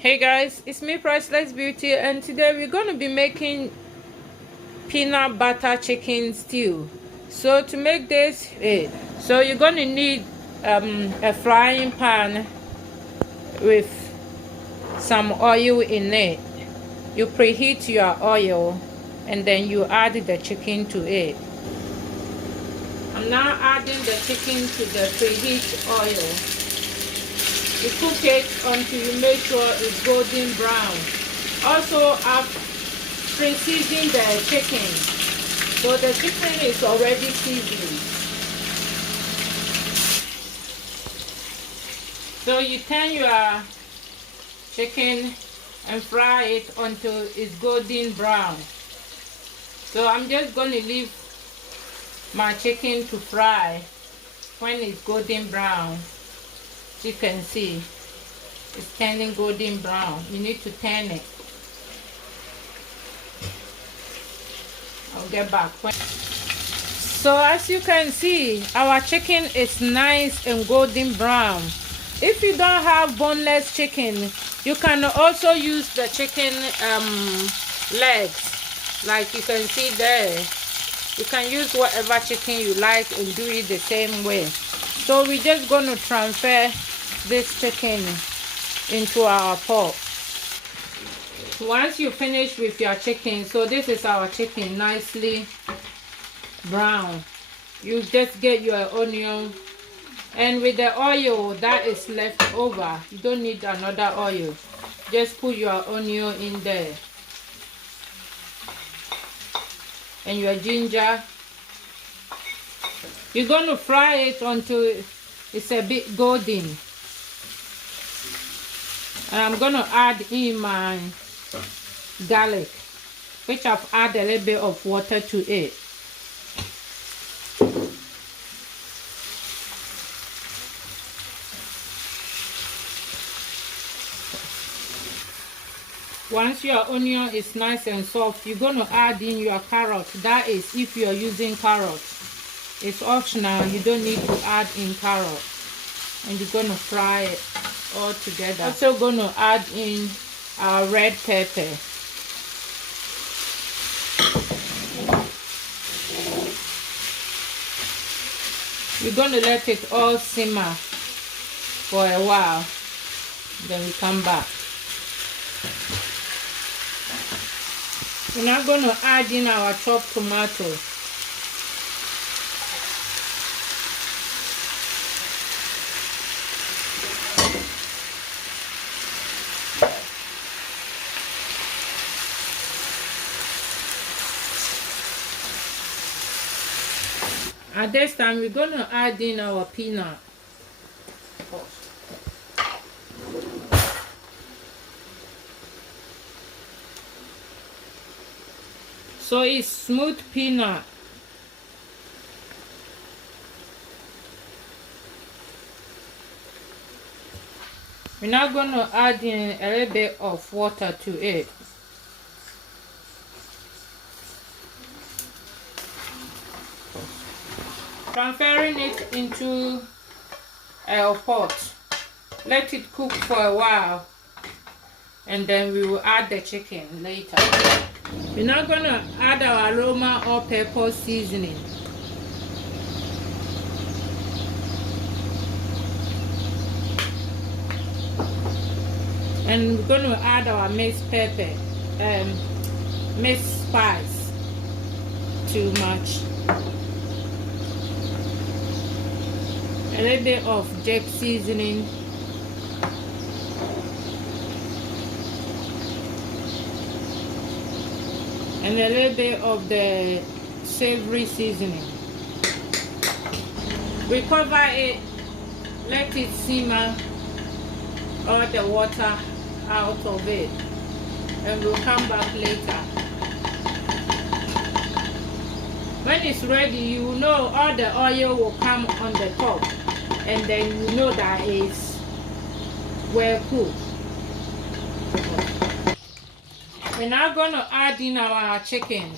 Hey guys, it's me Priceless Beauty, and today we're going to be making peanut butter chicken stew. So to make this, you're going to need a frying pan with some oil in it. You preheat your oil and then you add the chicken to it. I'm now adding the chicken to the preheat oil. You cook it until you make sure it's golden brown. Also, I've pre-seasoned the chicken, so the chicken is already seasoned. So you turn your chicken and fry it until it's golden brown. So I'm just going to leave my chicken to fry. When it's golden brown, you can see it's turning golden brown. You need to turn it. I'll get back. So as you can see, our chicken is nice and golden brown. If you don't have boneless chicken, you can also use the chicken legs, like you can see there. You can use whatever chicken you like and do it the same way. So we're just going to transfer this chicken into our pot. Once you finish with your chicken, so this is our chicken, nicely brown. You just get your onion, and with the oil that is left over, you don't need another oil. Just put your onion in there and your ginger. You're going to fry it until it's a bit golden. And I'm going to add in my garlic, which I've added a little bit of water to it. Once your onion is nice and soft, you're going to add in your carrot. That is if you're using carrot. It's optional, you don't need to add in carrot. And you're going to fry it all together. Also going to add in our red pepper. We're going to let it all simmer for a while. Then we come back. We're now going to add in our chopped tomato. At this time, we're going to add in our peanut. So it's smooth peanut. We're now going to add in a little bit of water to it. Transferring it into a pot. Let it cook for a while, and then we will add the chicken later. We're now going to add our aroma or pepper seasoning. And we're going to add our mixed pepper, mixed spice, too much. A little bit of jack seasoning. And a little bit of the savory seasoning. We cover it, let it simmer all the water out of it, and we'll come back later. When it's ready, you will know all the oil will come on the top, and then you know that it's well cooked. We're now going to add in our chicken.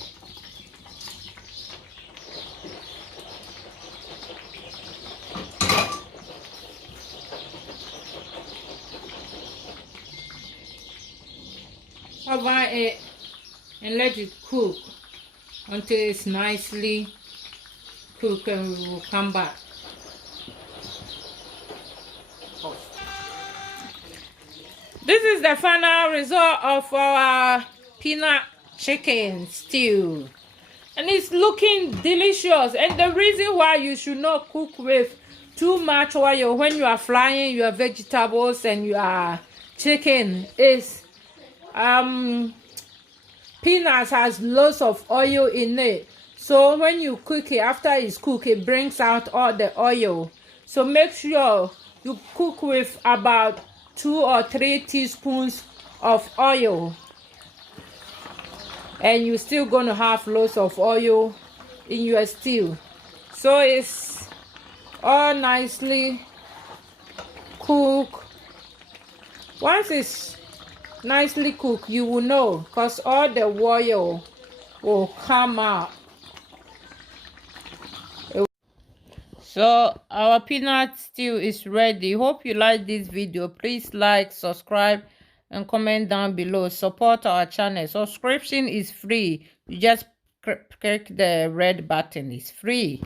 cover it and let it cook until it's nicely cooked, and we will come back. This is the final result of our peanut chicken stew, and it's looking delicious. And the reason why you should not cook with too much oil when you are frying your vegetables and your chicken is peanuts has lots of oil in it. So when you cook it, after it's cooked, it brings out all the oil. So make sure you cook with about 2 or 3 teaspoons of oil, and you're still gonna have lots of oil in your stew. So it's all nicely cooked. Once it's nicely cooked, you will know, because all the oil will come out. So our peanut stew is ready. Hope you like this video. Please like, subscribe, and comment down below. Support our channel. Subscription is free. You just click the red button. It's free.